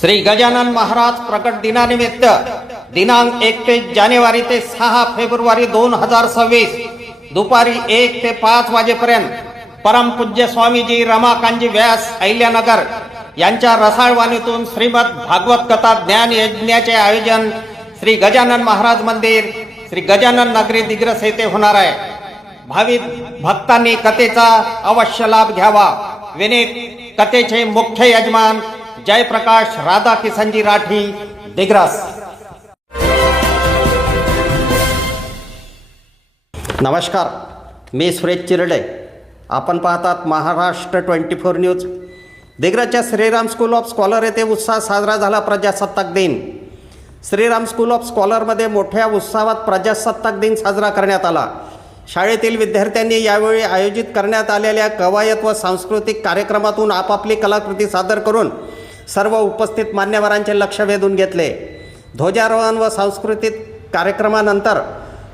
श्री गजानन महाराज प्रकट दिनानिमित्त दिनांक 31 जानेवारी ते 6 फेब्रुवारी 2026 दुपारी 1 ते 5 वाजेपर्यंत परमपूज्य स्वामीजी रमाकांतजी व्यास अहिल्यानगर यांच्या रसाळवाणीतून श्रीमद भागवत कथा ज्ञान यज्ञाचे आयोजन श्री गजानन महाराज मंदिर श्री गजानन नगरी दिग्रस येथे होणार आहे। भाविक भक्तांनी कथेचा अवश्य लाभ घ्यावा। विनीत कथेचे मुख्य यजमान जयप्रकाश राधा किसनजी राठी दिग्रस। नमस्कार, मी सुरेश चिरडे। आपण पाहतात महाराष्ट्र 24 न्यूज। दिग्रसच्या श्रीराम स्कूल ऑफ स्कॉलर येथे उत्साहात साजरा झाला प्रजासत्ताक दिन। श्रीराम स्कूल ऑफ स्कॉलरमध्ये मोठ्या उत्साहात प्रजासत्ताक दिन साजरा करण्यात आला। शाळेतील विद्यार्थ्यांनी यावेळी आयोजित करण्यात आलेल्या कवायत व सांस्कृतिक कार्यक्रमातून आपापली कलाकृती सादर करून सर्व उपस्थित मान्यवरांचे लक्ष वेधून घेतले। ध्वजारोहण व सांस्कृतिक कार्यक्रमानंतर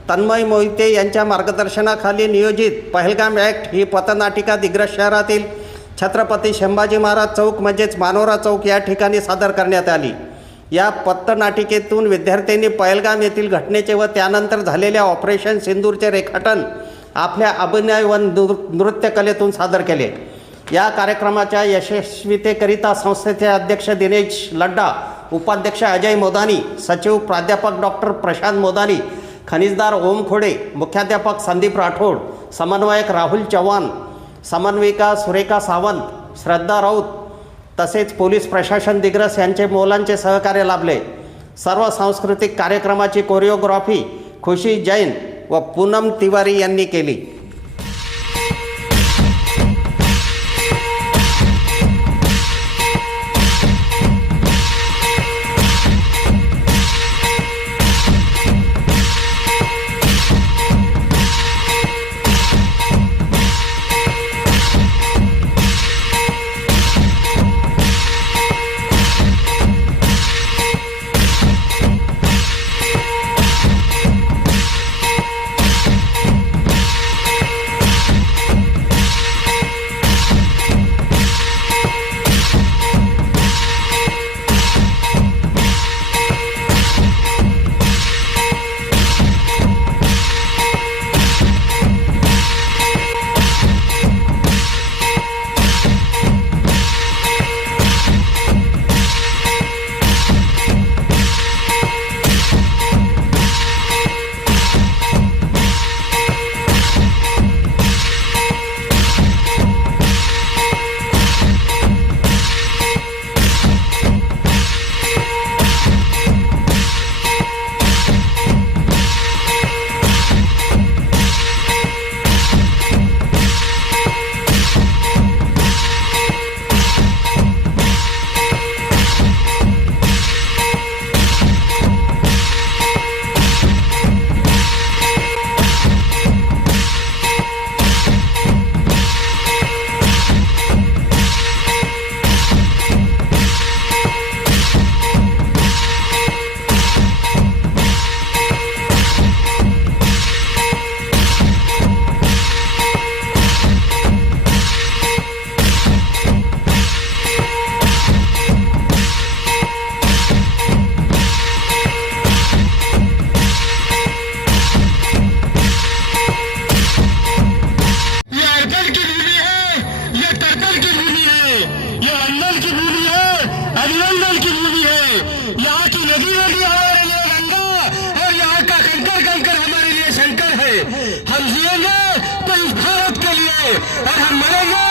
तन्मय मोहिते यांच्या मार्गदर्शनाखाली नियोजित पहलगाम ॲक्ट ही पथनाटिका दिग्रस शहरातील छत्रपती संभाजी महाराज चौक म्हणजेच मानोरा चौक या ठिकाणी सादर करण्यात आली। या पथनाटिकेतून विद्यार्थ्यांनी पहलगाम येथील घटनेचे व त्यानंतर झालेल्या ऑपरेशन सिंदूरचे रेखाटन आपल्या अभिनय व नृत्यकलेतून सादर केले। या कार्यक्रमाच्या यशस्वीतेकरिता संस्थेचे अध्यक्ष दिनेश लड्डा, उपाध्यक्ष अजय मोदानी, सचिव प्राध्यापक डॉक्टर प्रशांत मोदानी, खनिजदार ओम खोडे, मुख्याध्यापक संदीप राठोड, समन्वयक राहुल चव्हाण, समन्वयिका सुरेखा सावंत, श्रद्धा राऊत तसेच पोलीस प्रशासन दिग्रस यांचे मोलांचे सहकार्य लाभले। सर्व सांस्कृतिक कार्यक्रमाची कोरिओग्राफी खुशी जैन व पूनम तिवारी यांनी केली। अभिनंदन की भूमि है। यहाँ की नदी नदी हमारे लिए गंगा और यहाँ का कंकर कंकर हमारे लिए शंकर है। हम जिएंगे तो इस भारत के लिए और हम मरेंगे